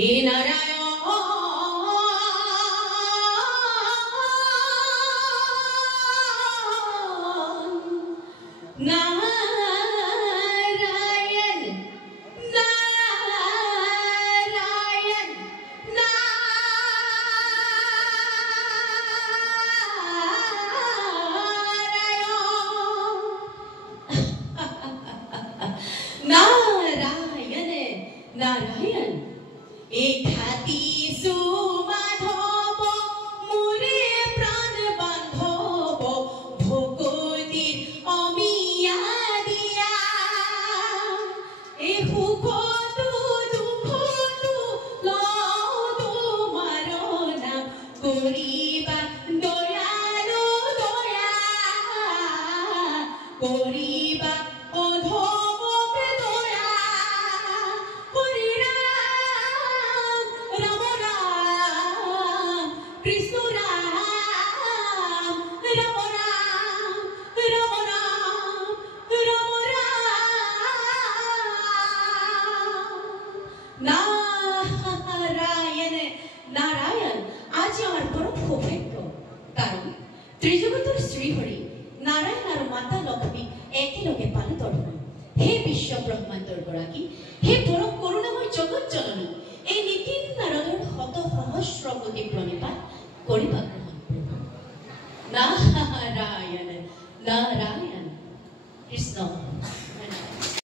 হে নারায়ণ নারায়ণ নারায়ণ নারায়ণ নারায়ণ এই খ্যাতি সুমাধব মোরে প্রাণ বান্ধব ভগতির অমিয়া দিয়া এ সুখ তু দুঃখ তু তোমার নাম করিবা দয়ালু দয়া করিবা অধমক দয়া হরি রাম রাম রাম কৃষ্ণ রাম রাম রাম রাম রাম রাম রাম নারায়ণ নারায়ণ আজ আমার পরম সৌভাগ্য কারণ ত্রিজগতর শ্রীহরি নারায়ণ আর মাতা লক্ষ্মী একেলগে পালিতৰ হয় হে বিশ্ব ব্ৰহ্মাণ্ডৰ গৰাকী হে পৰম কৰুণাময় জগত জননী এই নীতিন নাৰদৰ শত সহস্ৰ কোটি প্ৰণিপাত কৰিবা গ্ৰহণ নাৰায়ণ নাৰায়ণ কৃষ্ণ